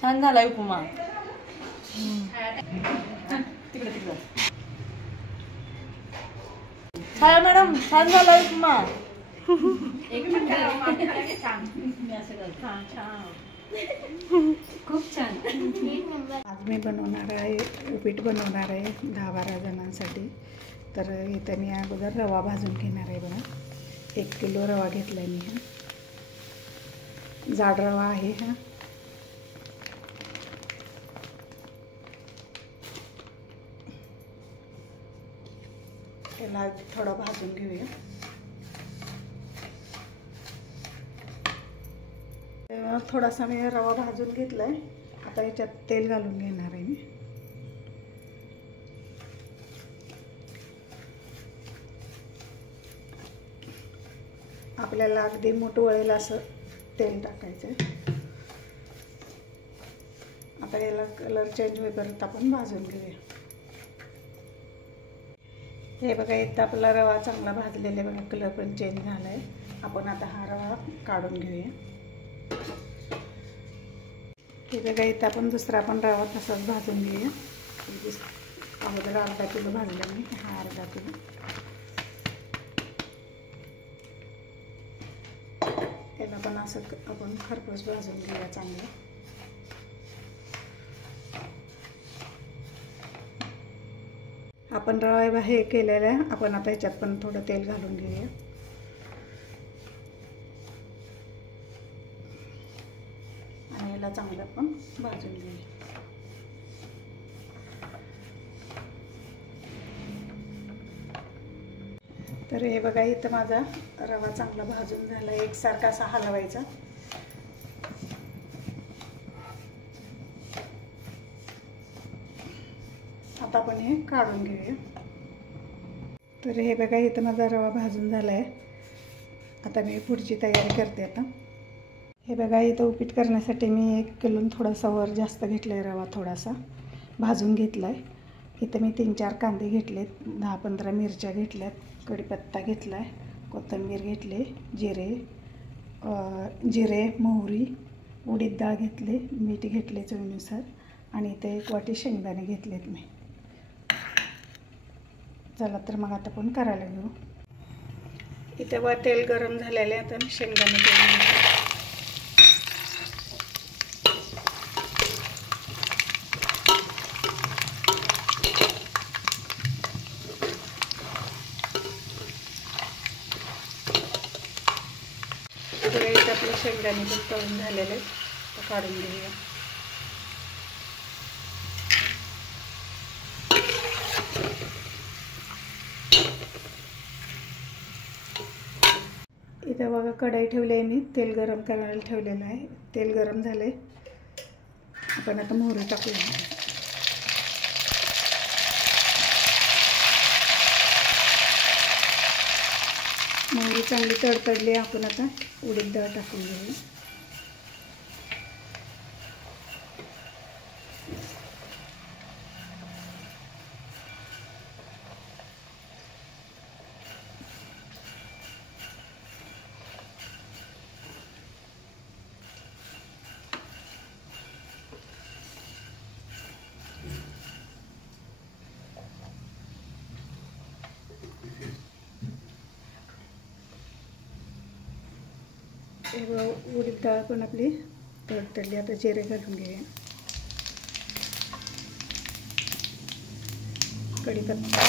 छान झालाय उपमा. छाया मॅडम छान झालाय उपमा. खूप छान. आज मी बनवणार आहे उपीट बनवणार आहे 10-12 जणांसाठी. तर इथे मी अगोदर रवा भाजून घेणार आहे बघा. 1 किलो रवा घेतला आहे मी. हा जाड रवा आहे. हा त्याला थोडा भाजून घेऊया. थोडासा मी रवा भाजून घेतलाय. आता याच्यात तेल घालून घेणार आहे मी. आपल्याला अगदी मोठवळेल असं तेल टाकायचं आहे. आता याला कलर चेंज होईपर्यंत आपण भाजून घेऊया. हे बघा इथं आपला रवा चांगला भाजलेला आहे बघा. कलर पण चेंज झाला आहे. आपण आता हा रवा काढून घेऊया. हे बघा इथं आपण दुसरा पण रवा तसाच भाजून घेऊया. अगोदर अर्धा किलो भाजला मी. हा अर्धा किलो. याला पण असं आपण खरपूस भाजून घेऊया चांगलं. आपण रवा हे केलेलं आहे. आपण आता ह्याच्यात पण थोडं तेल घालून घेऊया. आणि याला चांगलं पण भाजून घेऊया. तर हे बघा इथं माझा रवा चांगला भाजून झाला. एकसारखा असा हलवायचा. आता आपण हे काढून घेऊया. तर हे बघा इथं माझा रवा भाजून झाला आहे. आता मी पुढची तयारी करते. आता हे बघा इथं उपीट करण्यासाठी मी 1 किलो थोडासा वर जास्त घेतला आहे रवा. थोडासा भाजून घेतला आहे. इथं मी 3-4 कांदे घेतलेत. 10-15 मिरच्या घेतल्यात. कढीपत्ता घेतला आहे. कोथिंबीर घेतली. जिरे मोहरी उडीद डाळ घेतले. मीठ घेतले चवीनुसार. आणि इथे 1 वाटी शेंगदाणे घेतलेत मी. चला तर मग आता आपण करायला घेऊ. इथे तेल गरम झालेले. आता मी शेंगदाणे घेऊन इथे आपले शेंगदाणे पण तळून झालेले. तर काढून घेऊया. इथे बघा कढई ठेवली आहे मी. तेल गरम करायला ठेवलेलं आहे. तेल गरम झाले. आपण आता मोहरी टाकूया. मोहरी चांगली तडतडली. आपण आता उडीद डाळ टाकून घेऊ. उडीद डाळ पण आपली तडतडली. आता जिरे घालून घेऊया. कढीपत्ता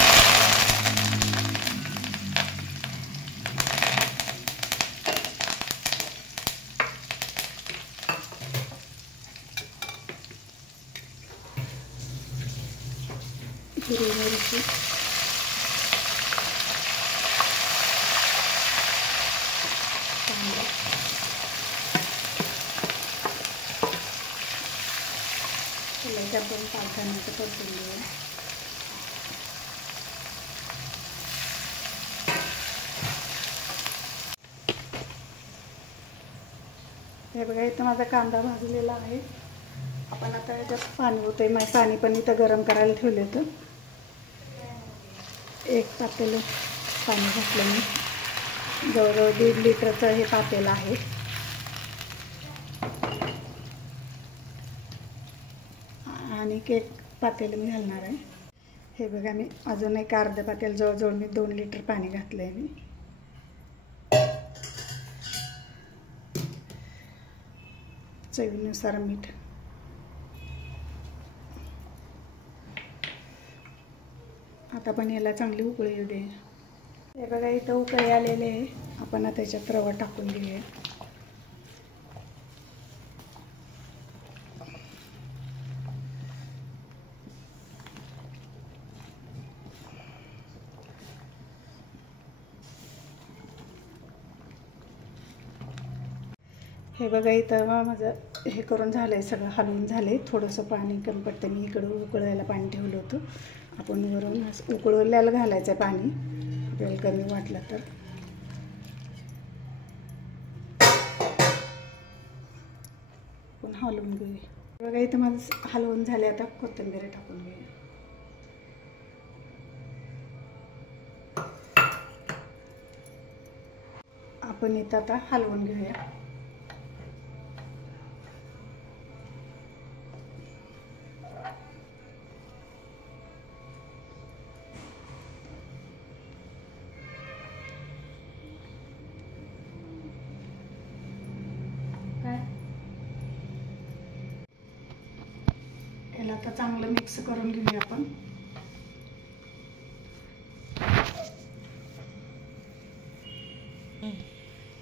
हिरवी मिरची आपण 5-10 मिनिटं परतून घेऊया. हे बघा इथं माझा कांदा भाजलेला आहे. आपण आता याच्यात पाणी होतंय. मग पाणी पण इथं गरम करायला ठेवले होतं. 1 पातेलं पाणी घातलं मी. जवळजवळ 1.5 लिटरचं हे पातेलं आहे. आणि केक पातेलं मी घालणार आहे. हे बघा, मी अजून एक अर्ध्या पातेल जवळजवळ मी 2 लिटर पाणी घातलं आहे. मी चवीनुसार मीठ. आता पण याला चांगली उकळी येऊ दे. हे बघा, इथं उकळी आलेले आहे. आपण आता त्याच्यात रवा टाकून घेऊया. हे बघा, इथं माझं हे करून झालं आहे, सगळं हलवून झालं आहे. थोडंसं पाणी कमी पडतं. मी इकडं उकळायला पाणी ठेवलं होतं. आपण वरून उकळवल्याला घालायचं आहे पाणी, आपल्याला कमी वाटलं तर. आपण हलवून घेऊया. बघा, इथं माझं हलवून झाले. आता कोथिंबीर टाकून घेऊया. आपण इथं आता हलवून घेऊया. याला आता चांगलं मिक्स करून घेऊया आपण.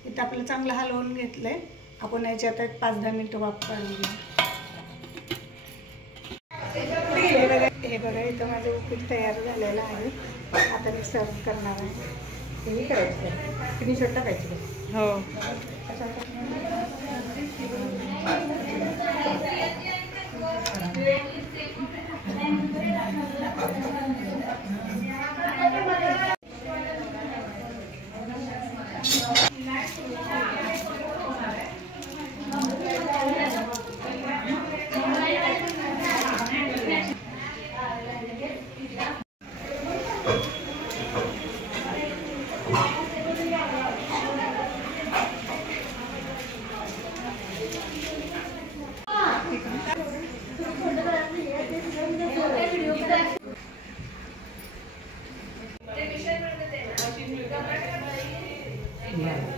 इथं आपलं चांगलं हलवून घेतलंय. आपण याच्यात 5-10 मिनिटं वाफ काढून घेऊ. हे बघा, इथं माझं उपीट तयार झालेलं आहे. आता मी सर्व करणार आहे. हे करायचं, किती छोटा टाकायची. हो, Yeah.